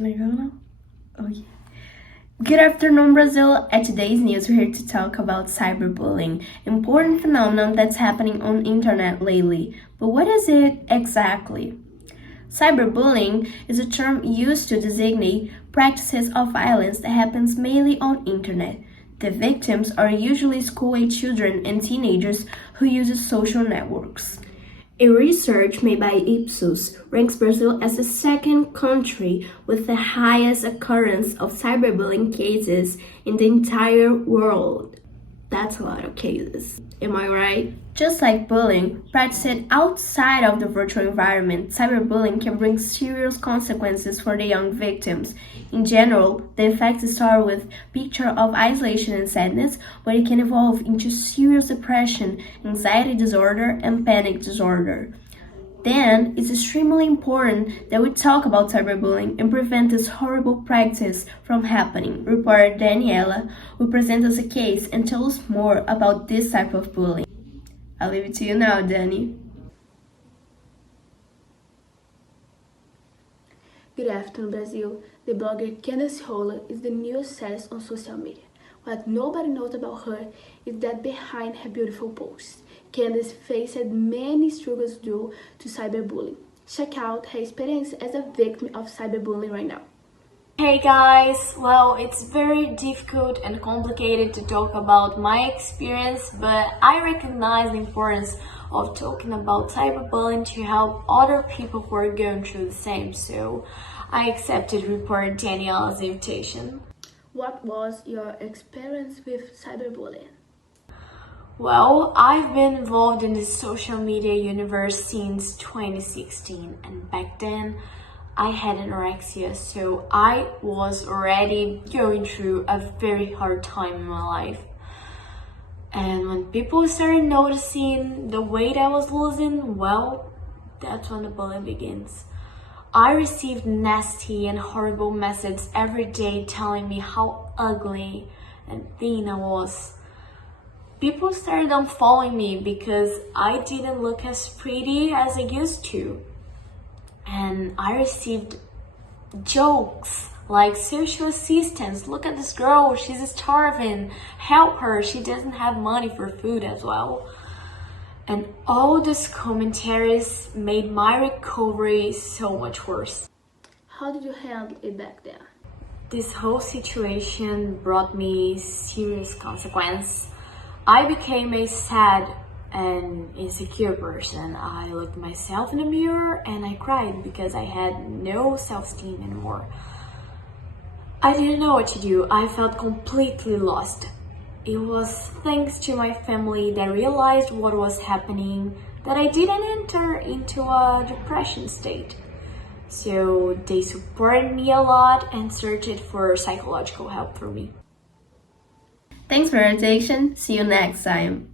Can I go now? Oh yeah. Good afternoon, Brazil. At today's news, we're here to talk about cyberbullying, important phenomenon that's happening on internet lately. But what is it exactly? Cyberbullying is a term used to designate practices of violence that happens mainly on internet. The victims are usually school-age children and teenagers who use social networks. A research made by Ipsos ranks Brazil as the second country with the highest occurrence of cyberbullying cases in the entire world. That's a lot of cases. Am I right? Just like bullying, practiced outside of the virtual environment, cyberbullying can bring serious consequences for the young victims. In general, the effects start with picture of isolation and sadness, but it can evolve into serious depression, anxiety disorder, and panic disorder. Then, it's extremely important that we talk about cyberbullying and prevent this horrible practice from happening. Reporter Daniela will present us a case and tell us more about this type of bullying. I'll leave it to you now, Dani. Good afternoon, Brazil. The blogger Candace Rolla is the newest status on social media. What nobody knows about her is that behind her beautiful posts, Candace faced many struggles due to cyberbullying. Check out her experience as a victim of cyberbullying right now. Hey guys, well, it's very difficult and complicated to talk about my experience, but I recognize the importance of talking about cyberbullying to help other people who are going through the same, so I accepted reporter Daniela's invitation. What was your experience with cyberbullying? Well, I've been involved in the social media universe since 2016, and back then I had anorexia, so I was already going through a very hard time in my life. And when people started noticing the weight I was losing, well, that's when the bullying begins. I received nasty and horrible messages every day telling me how ugly and thin I was. People started unfollowing me because I didn't look as pretty as I used to. And I received jokes like social assistance. Look at this girl, she's starving. Help her, she doesn't have money for food as well. And all these commentaries made my recovery so much worse. How did you handle it back then? This whole situation brought me serious consequences. I became a sad and insecure person. I looked myself in the mirror and I cried because I had no self-esteem anymore. I didn't know what to do. I felt completely lost. It was thanks to my family that realized what was happening that I didn't enter into a depression state. So they supported me a lot and searched for psychological help for me. Thanks for your attention. See you next time.